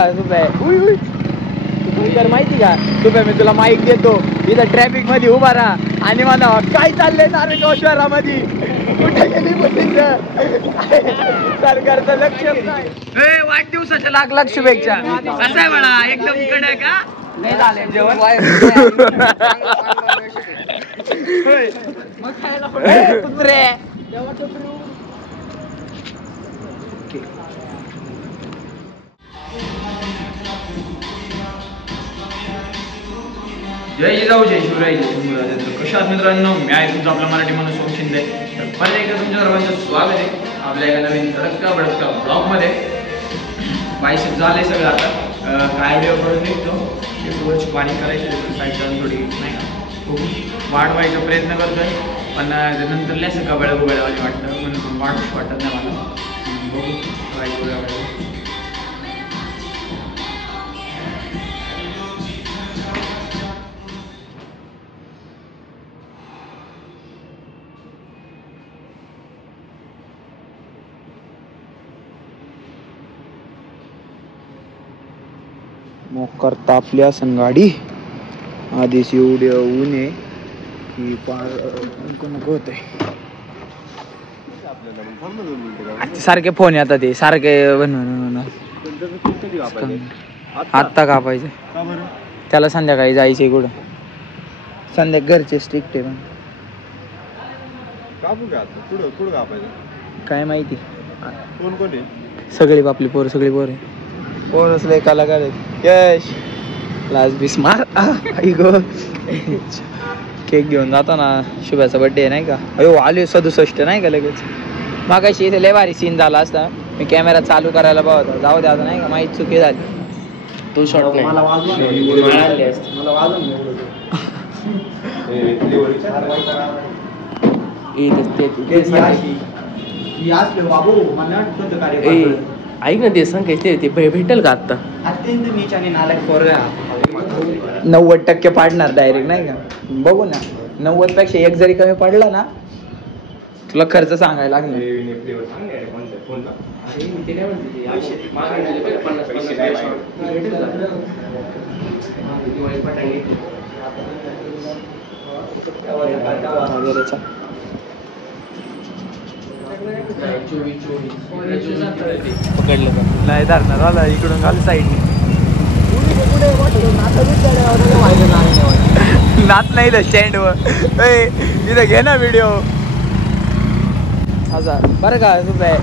कर माहिती का सुबह मी तुला माईक देतो इथं ट्रॅफिक मध्ये उभा राहा आणि म्हणा काय चाललंय नारायणगाव शहरामध्ये कुठे गेली पोलीस सरकारचं लक्षच नाही. वाढदिवसाच्या लाख लाख शुभेच्छा. कसं आहे म्हणा एकदम कडे का नाही झाले जेवण कुत्रे जय जिजाऊ जय शिवराय कशा आहात मित्रांनो. मी आहे तुमचा आपला मराठी माणूस सोम शिंदे. तर परत एकदा तुमच्या सर्वांचं स्वागत आहे आपल्या एका नवीन तडका बडका ब्लॉगमध्ये. बायसेप झाले सगळं आता काय व्हिडिओ करून निघतो थोडीशी पाणी करायची साईड करून थोडी नाही का खूप वाढवायचा प्रयत्न करतोय पण नंतर लस गबाळ गुबाळवाली वाटतं म्हणून वाढूच वाटत नाही मला. बघू काय करूया. मोकर तापली असन गाडी आधीच एवढे ऊन आहे की होत सारखे फोन येतात ते सारखे बनवून आत्ता का पाहिजे त्याला संध्याकाळी जायचे कुठं घरचे स्ट्रिक्ट आहे पण काय माहिती कोण कोण सगळी आपली पोरं सगळी पोरं कोण असले कलाकार यश लाज बीस मार गो केक घेऊन जातो ना शुभ्याचा बर्थडे नाही का. अयो आले 67 नाही का लगेच. मागाशी इथे लय भारी सीन झाला असता मी कॅमेरा चालू करायला पाहतो जाऊ द्या नाही का माहीत चुकी झाली. तो शॉट नाही मला ऐक ना ते सांग ते भेटेल का आता 90% पाडणार डायरेक्ट नाही का. बघू ना 90 पेक्षा एक जरी कमी पडला ना तुला खर्च सांगायला लागणार. पकडलं नाही धरणार आला इकडून घाल साईडने नाच नाही तर स्टँड वर इथं घे ना व्हिडिओ असा बरं का सुबह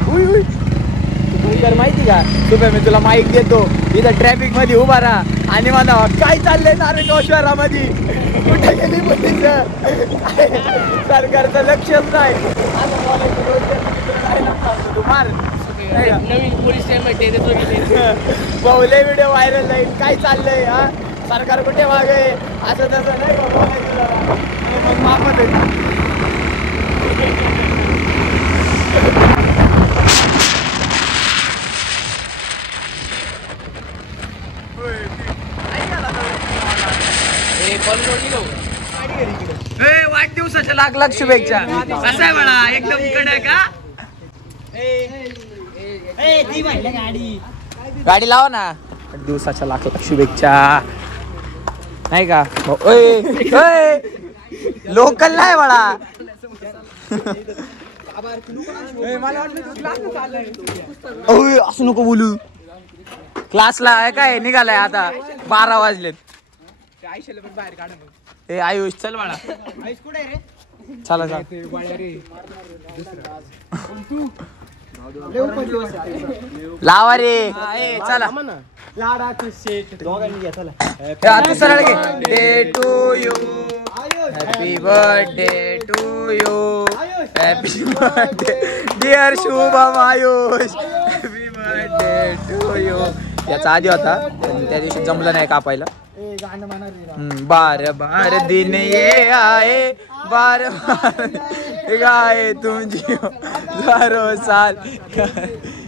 कर माहिती का सुबह मी तुला माईक देतो इथं ट्रॅफिक मध्ये उभा राहा आणि म्हणा काय चाललंय नारायणगाव शहरामध्ये कुठे गेली पोलीस सरकारचं लक्षच नाही. नवीन पोलीस बहुले व्हिडिओ व्हायरल जाईल काय चाललंय हा सरकार कुठे मागे असं तसं नाही वाढदिवसाच्या लाख लाख शुभेच्छा. कसं आहे म्हणा एकदम कडे का गाडी लावा ना. दिवसाच्या लाख लाख शुभेच्छा नाही का लोकल नाही म्हणा. असं नको बोलू क्लासला काय निघालाय आता 12 वाजलेत. ए आयुष चल बाळा चला लावा रे चला तू सरळ घे. Day to you happy birthday to you happy birthday dear Shubham Ayush happy birthday to you. याचा आधी होता त्या दिवशी जमलं नाही कापायला. बार बार दिन ये आए बार बार गाए तुम जियो हजारों साल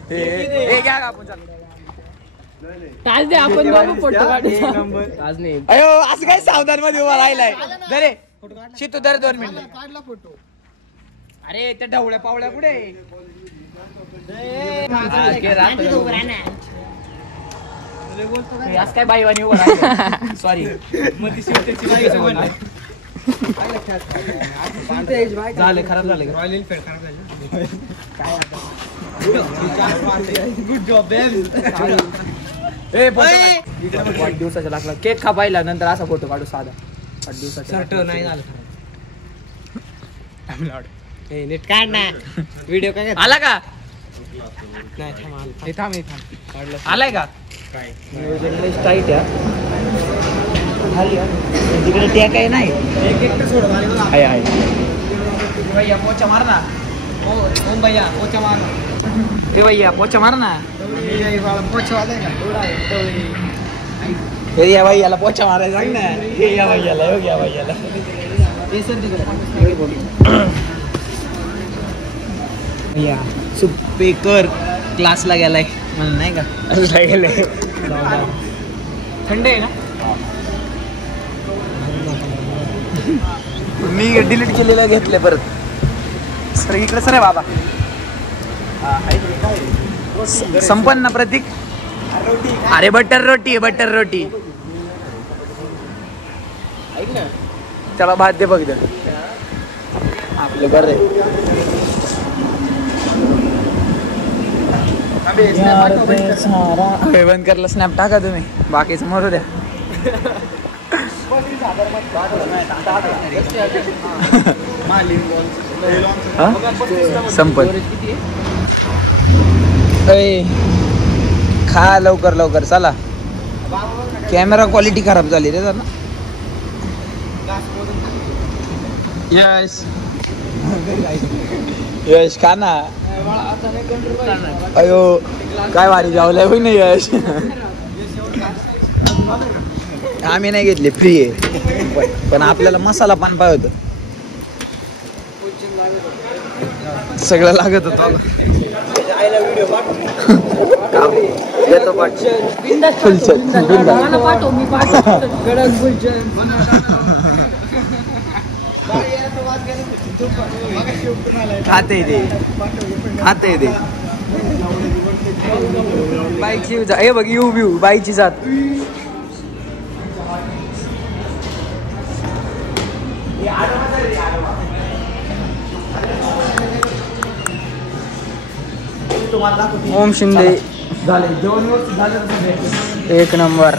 हे घ्या कापून चालू आपण फोटो काढू. अयो असं काय सावधान मध्ये उभा राहिलाय दरे शितू दर 2 मिनिट. अरे त्या ढवळ्या पावळ्या कुठे आज काय बाईवानी उभं राहिलं सॉरी झालं खराब झालं रॉयल एनफिल्ड खराब झालं काय आता गुड जॉब वाढदिवसाच्या लागला केक खा पाहिला नंतर असा फोटो काढू साधा वाढदिवसाचा नाही झालं नीट काढ ना व्हिडिओ काय आला का नाही थांब आलाय का काय नियोजन टाईट आहे तिकडे त्या काही नाही आहे भैया पोचा मार ना ओम भैया पोचा मार ना ए भैया पोचा मार ना या भैयाला पोचा मारायला सांग ना या भैयाला या भैयाला भैया सुपेकर क्लासला गेलाय मला नाही का गेलाय थंड आहे ना मी डिलीट केलेलं घेतले परत सर इकडे सर आहे बाबा संपन्न प्रतीक अरे बटर रोटी त्याला भात दे बघ आपलं बरं आहे बंद करला स्नॅप टाका तुम्ही बाकीचं मरू द्या संपत खा लवकर चला कॅमेरा क्वालिटी खराब झाली रे जरा यश खा ना अयो काय भारी जावलंय होई नाही यश आम्ही नाही घेतले फ्री आहे पण आपल्याला मसाला पान पाहिजे होतं सगळं लागत होतं खाते दे बाईकची हे बघ यू व्यू बाईकची जात ओम शिंदे झाले जेवण व्यवस्थित झालं एक नंबर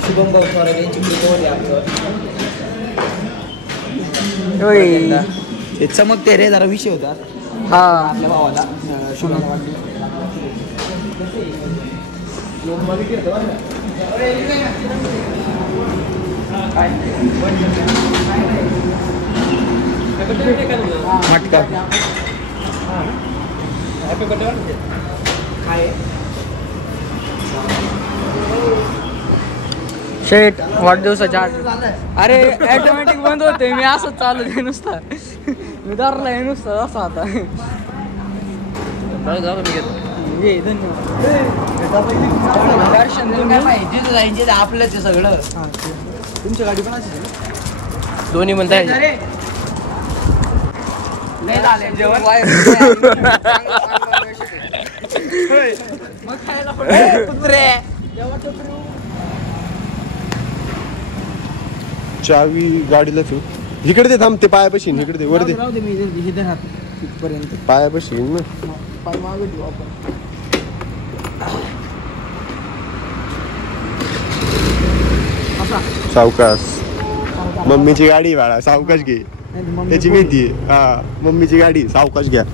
शुभम भाऊ थोरात यांची हे चमकते रे जरा विषय होता हा आपल्या भावाला शुभम मटका शेट वाढदिवसाच्या अरे ऑटोमॅटिक बंद होते मी असंच चालू आहे नुसतं मी दारला आहे नुसतं असं आता दर्शन आपलंच आहे सगळं तुमच्या गाडी पण असेल दोन्ही म्हणताय नाही झाले जेवण मग खायला चावी गाडीला ठेव इकडे दे थांब ते पायापाशी इकडे दे वर दे इथपर्यंत पायापाशी ना पाय मागे ठेवू आपण सावकाश मम्मीची गाडी बाळा सावकाश घे त्याची माहिती हा मम्मीची गाडी सावकाश घ्या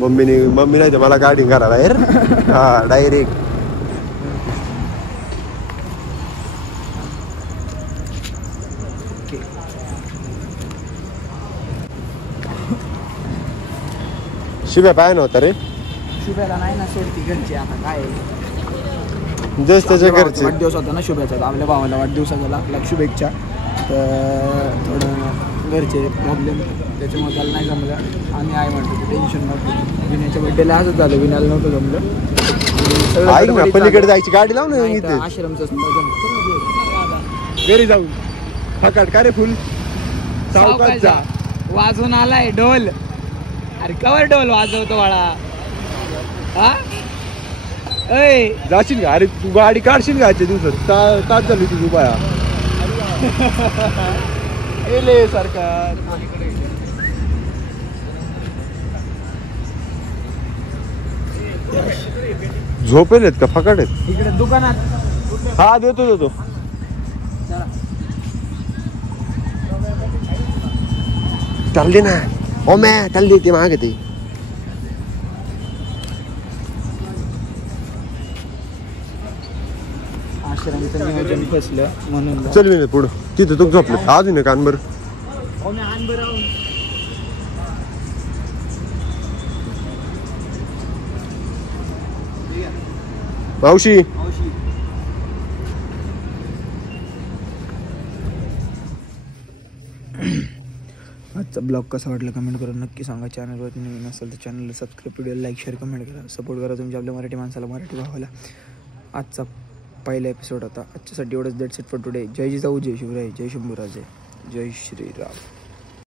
मम्मी नाही तर मला गाडी करायला यार हा डायरेक्ट शिव्या पाय नव्हता रे शुभ्याला नाही ना सोडती घरची आता काय जस त्याच्या घरचे वाढदिवस होता ना शुभ्याचा आपल्या भावाला वाढदिवसाचा लाख शुभेच्छा तर थोडं घरचे प्रॉब्लेम त्याच्यामुळे त्याला नाही जमलं आम्ही आहे म्हणतो टेन्शन नव्हतं विनयाच्या बड्डेला असंच झालं विनायला नव्हतं जमलं पलीकडे जायची गाडी लावून आश्रमचं घरी जाऊ फकाट का रे फुल सावकाश जा वाजवून आलाय ढोल अरे कवर ढोल वाजवतो बाळा हा जाशील का? अरे तू गाडी काढशील का आजच्या दिवसात? तास झाली तुझी उभा सरकार. झोपेल आहेत का फकाट आहेत? इकडे दुकानात. हा देतो. चाल दे ना. ओ मॅ चाल दे ते मागे ते. आश्रमचं नियोजन फसलं म्हणून. चल मी पुढं तिथं तू झोपलं अजून एक अनबर. मावशी आजचा ब्लॉग कसा वाटला कमेंट करून नक्की सांगा. चॅनलवर नवीन असेल तर चॅनलला subscribe, video like, share, comment करा. सपोर्ट करा तुमच्या आपल्या मराठी माणसाला, मराठी भावाला. आजचा पहिला एपिसोड होता. आजच्यासाठी एवढंच. That's it for today. जय जिजाऊ, जय शिवराय, जय शंभूराजे, जय श्रीराम.